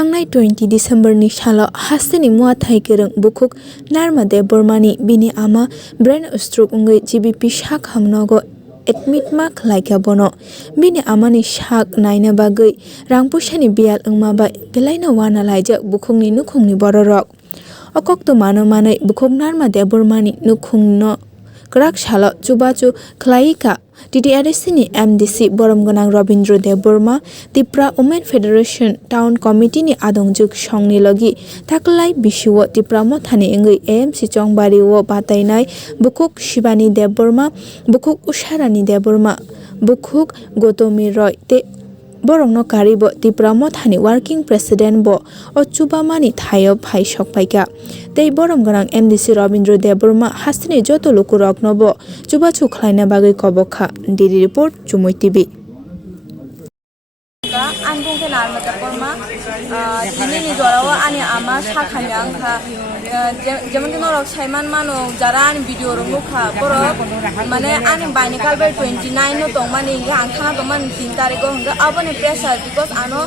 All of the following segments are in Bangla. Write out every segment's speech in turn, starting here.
थांनाय 20 दिसेम्बरनि सालाव हास्टेनि मुवाथाइ गोरों बुकुक नार्मादे बर्मानि बिनि आमा ब्रेन स्ट्रोक उंगै जीबीपी साक हामनांगौ एडमिट मा खालायगा बनो बिनि आमानि साक नायना बागै रांपुसानि बियाल उंमाबाय बेलायना वाना लायजाक बुकुकनि नुखुंनि बररक अकक तो मानो मानै बुकुक नार्मादे बर्मानि नुखुंनो गराक सालाव चुबाचु खलायिका TDRC-नि MDC बरमगोनां Rabindra Deb Barma Tipra women federation town कमिटिनि आदंजुक संनि लगी थाकलाय बिसुव तिप्रा मथानि इंगै AMC चंबारी वो बातायनाय बुकुक शिबानी देव बर्मा बुकुक उषारानी देव बर्मा बुकुक गौतमी रॉय ते बरंनो कारिबो तिप्रा मथानि वर्किंग प्रेसिडेंट बो अचुबामानि थायो भाई सकपाइका तै बरमगोनां MDC रबिन्द्र देव बर्मा हास्तिनि जतो लुकु रकनबो चुबाचु खलायना बागै कबखा DD रिपोर्ट चुमुय TV Anjing kenar mata porma, ini ni juara ani ama sakanya angka, zaman kita orang Saiman mano jaran video orang muka, poro mana ani banyak kali 29 no tong mana ini angka na teman 3 tarik hingga apa ni pressure because ano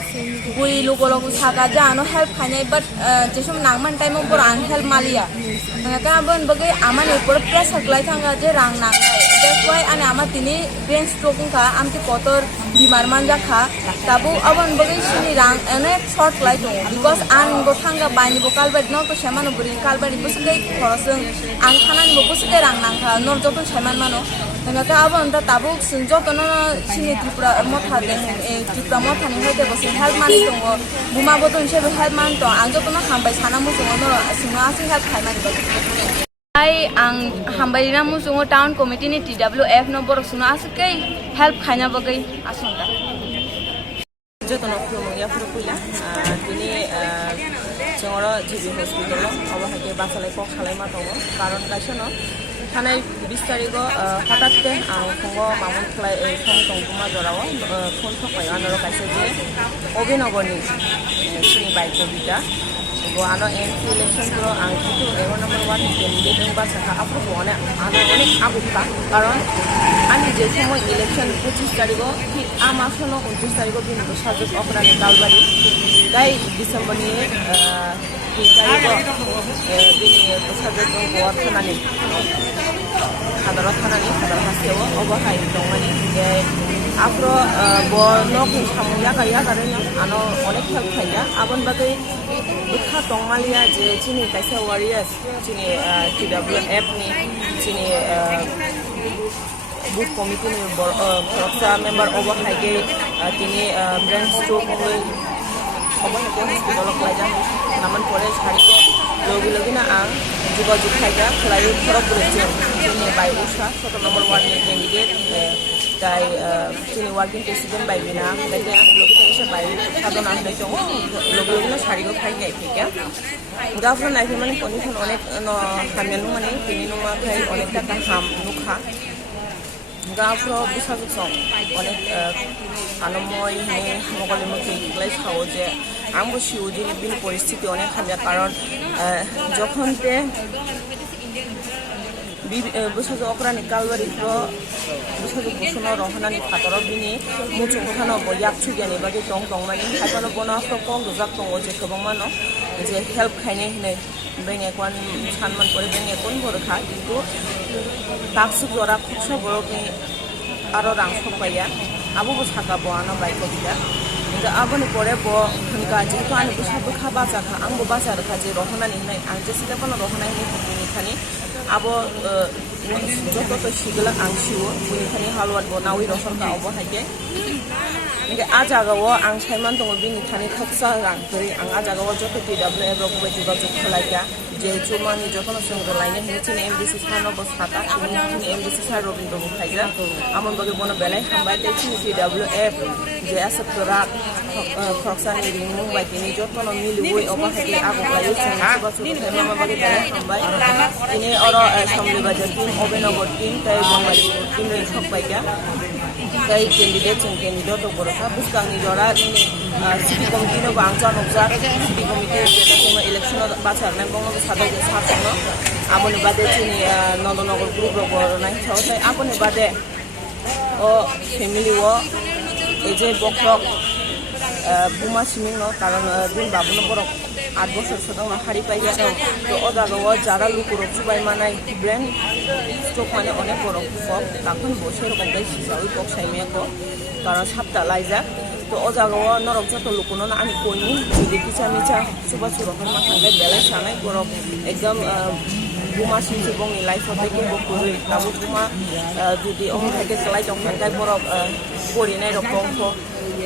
bui lugu sakaja ano help kanya but jesum nangman time poro an help malia, mereka abon bagai aman ni poro pressure kelai thangga je rang nang, that's why ani ama tini brain stroke ka amti kotor bimar manja ka. Tabu awan bagai sini rang ane short light dong because an go thangga bani bo kalbat no ko shaman buri kalbat ibu sekai khorosung an khanan bo sekai rang nang kha nor joto shaman mano nangaka awan ta tabu sunjo tono sini tripura motha den tripura motha ni hoite bo sin help mani dong buma bo ton shebe help man to an joto no hambai sana mu songo no singa asin help khai mani ai ang hambai na mu songo town committee ni TWF no borok suno asukai help khaina bagai asunta Joto no kumu ya furupila ini cengoro jibi hospital lo awa hage basalai ko khalai ma tongo karon kaisano thanai 20 tariko hatat te ang kongo mamun khlai ei thong tongkuma jorawo phone thokai anoro kaise je obinogoni sini bai kobita go ano MP election pro ang kitu ero number 1 candidate ng ba sa apro ko ana ano oni aguta karon ani je somoy election 25 tariko ঠিক amasono 29 tariko bin sajok okrani dalbari dai December ni 3 tariko bini sajok ng wathanani hadarat hasewo obahai dongani je afro bo nok samuya kaya karena ano onek help kaya abon bagai Bukha tongmalia je chini kaisa warriors chini TWF ni chini book committee ni proksa member over hage tini brain stroke hoi over hage hospital klaja naman pore hariko logi na ang juga khaja khlai khorok bureche chini bai usha photo number 1 ni candidate dai chini working president bai bina dai ang logi tese bai sadon am dai tongo logi na hariko khai gai thike gafro nai mane condition onek no hamenu mane tini no ma khai onek ta ham nukha gafro bisaju song onek anomoy ni mogole mukhi glai khao je ambo shiuji bin পরিস্থিতি অনেক খারাপ কারণ যখন তে বুসাজো অকরানি কালবারি প্রো বুসাজো বুসনো রহনানি ফাতর বিনি মুচু কথানো বয়াক ছুগিয়ানি বাকি টং টংমানি খাইপানো বনা ফকং দুজাক টং যে সবমানো যে হেল্প খাইনে হনে বেনে কোন সানমান করে বেনে কোন বরখা কিন্তু তাকসু জরা খুবসা বরকে আরো রাং সপাইয়া আবু বসাকা বয়ানো বাইকো বিয়া কিন্তু aboni pore bo khunka ji to ani busa bukha baza kha angbo baza rakha je rohna ni nai ang je sita kono rohna ni khani abo joto to shigla ang shiwo kuni khani halwat bo nawi roson ka obo hage nge aja ga wo ang saiman tong bini khani khaksa rang kori ang aja ga wo joto TWF rok bo juga jok khalaiya je chumani jotono songro laine hini MDC khano bo sata ni MDC sar robindo bo khaiga amon bage bono belai hambai te TWF je asaktora Kroksani ringu bai kini jotono miliwoi oba hage ago lai sanga basu mama bage belai hambai ini oro assembly budget team obenogor team tai bongari team re khapaiga tai candidate to borokha buskang ni jora ini city committee no bangcha nokja city committee jeta kono election bachar nang bongo sadai je sathno amoni bade chini nondonogor group ro bor nai chawtai aponi bade o family wo এই যে বক্রক বুমা সিমিং ন কারণ দিন বাবুনো বড় 8 বছর সদং হারি পাইয়া দং তো অদাগাও যারা লুকুরক জুবাই মানাই ব্রেন স্ট্রোক মানে অনেক বড় ফক তখন বসে রকম গাই সিসাউই পক সাইমিয়াকো কারণ সাপটা লাইজা তো অজাগাও নরক যত লুকুনো না আমি কইনি যদি কিচা মিচা সুবা সুরকম মাথাঙ্গাই বেলাই সানাই বড় একদম বুমা সিমসি বংনি লাইফ থেকে বকুই তাবু বুমা যদি অমন থেকে সেলাই দংখাঙ্গাই বড় পরিনাই রকম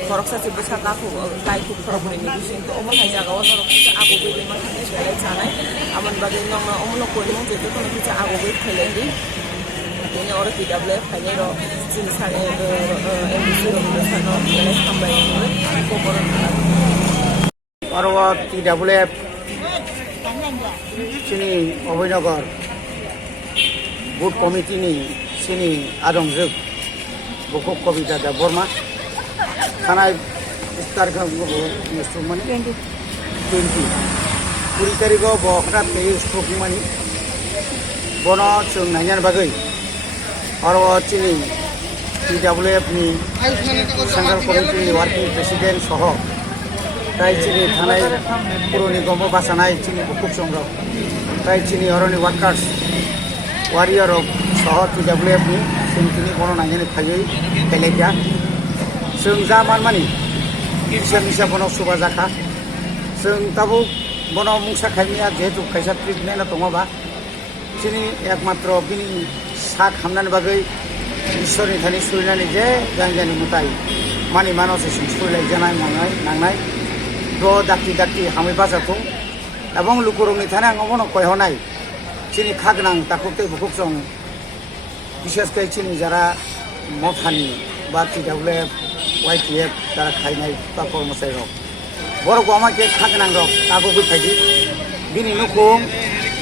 খরক সাথে বসা কাকু গাইকু খরক হইনি বিসিং তো অমন হাই জাগাও নরক কিচা আগো বেলি মাথাঙ্গাই বেলাই সানাই আমন বাগে নং অমন কইনি যেতে কোনো কিচা আগো বে খেলেন্দি ini orang tidak boleh hanya ro jurusan MBC ro jurusan ro boleh tambah ini koporan orang tidak boleh sini Obinagar Board Committee ni sini adong zuk buku kobita da Burma karena start kan instrumen 20 puri tariko bokra pe stroke mani bono chung nanyan bagai Orang sini TWF ni Central Committee Working President Soho, tai sini Thanai Puroni Gombo Basanai sini Bukuk Songrok, tai sini orang ni workers warrior of Soho TWF ni sini kono nanya ni thayoi teleja, sung zaman mani, misa bono subazaka, sung tabu bono mungsa kami aja tu kaisa treatment atau apa, sini ekmatro bini sak hamnan bagai ঈশ্বরনি থানি সুইনানি যে জানি মুতাই মানি মানস সুইলাই জানাই মানাই নাंनाय দ দাকি দাকি হামি বাজাতো এবং লুকুরংনি থানে আং অবন কয়হনাই চিনি খাগনাং তাকুতে বুকুকসং বিশেষ করে চিনি যারা মথানি বা TWF YTF যারা খাইনাই বা কর্মচারী রক বড় আমাকে খাগনাং রক তাকো গইথাইদি বিনি নুকুং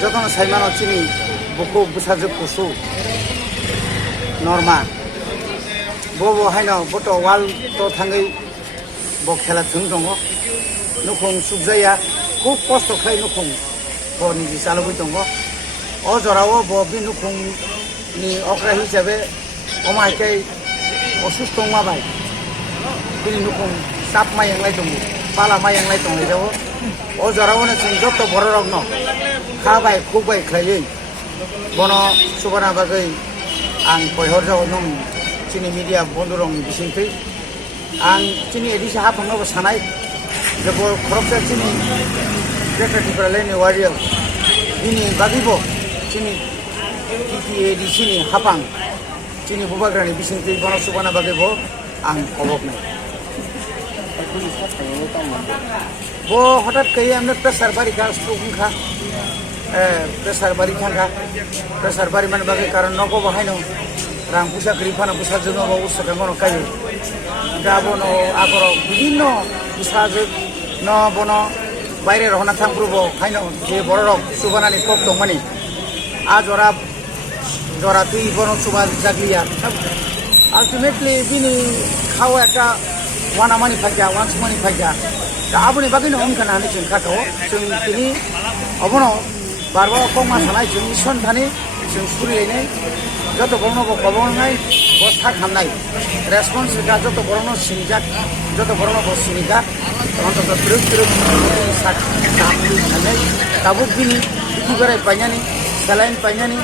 যতন সাইমানো চিনি বুকুক বুসাজো কুসু Norma, bobo haino boto wal to thangai bo khela thung dongo nukhong subjaya খুব কষ্ট খাই nukhong bo ni salobui dongo o jorao bo bi nukhong ni okra hisabe omai kai অসুস্থ মাবাই bini nukhong sap mai yang lai dongo pala mai yang lai dongo jawo o jorao na sing jotto boro rok no khabai khubbai khlaiei bono subana bagai ang koihor jaw nong chini media bondurong bisingtui ang chini edisi hapang no sanai jebo khoroksa chini jeta tipra ni warrior ini bagibo chini kiki edisi ni hapang chini bubagrani bisingtui bono subana bagibo ang obok nai bo hotat kai amne pressure bari ka stroke kha pressure bari khanga pressure bari man bagai karon noko bahaino rang pusa kripana pusa jono ba usaka ngono kai gabono agoro bibinno pusa no bono বাইরে রহনা থাংপ্রুব খাইনো যে বড় রক সুবানানি কক দংমানি আ জরা তুই বনো সুবা জাগলিয়া আলটিমেটলি বিনি খাওয়া একটা ওয়ানামানি ফাইজা ওয়ানসমানি ফাইজা তা আবনি বাকিনো অনখানা হানি जों খাখাও जों তিনি অবনো বারবার কমা সানাই जों ইসন থানি जों সুরিয়াইনাই যত বড় কবনাই বস্থা খামনাই রেসপন্স কা যত বড় সিনজাক যত বড় বসিনিকা অন্তত ত্রুক সাক সামনি তাবুক বিনি ইকিবারে পাইনানি স্যালাইন পাইনানি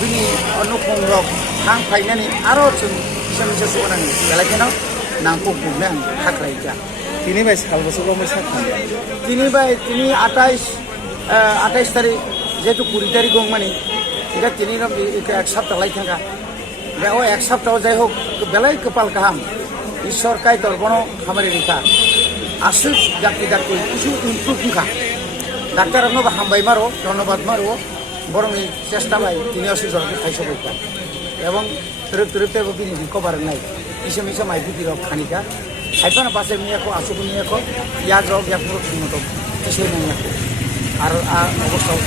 বিনি অনুকং রক হাং পাইনানি আরো जों ইসমিসা সুবানানি বেলাকেনো নাংকো বুগনাং খাকরাইকা তিনি ভাই সাল বছর রকমের সাক্ষাৎ তিনি 28 তারিখ যেহেতু 20 তারিখ গংমানি এটা তিনি এক সপ্তাহ লাই থাকা ও এক সপ্তাহ যাই হোক বেলাই কপাল কাহাম ঈশ্বর কাই তর্পণ খামারি রেখা আসু ডাক্তি ডাক্তি কিছু ইম্প্রুভ খা ডাক্তার হামবাই মারো ধন্যবাদ মারো বরং চেষ্টা পাই তিনি অসুস্থ খাইছ বইতা এবং তরুপ তরুপতে বিনি রিকভার নাই ইসে মিসে মাইপিটি রক খানিকা খাইপানা পাশে মিয়াকো আসুকু মিয়াকো ইয়াদ রক ইয়াক ঠিক মতো কিছু নাই আর অবস্থাও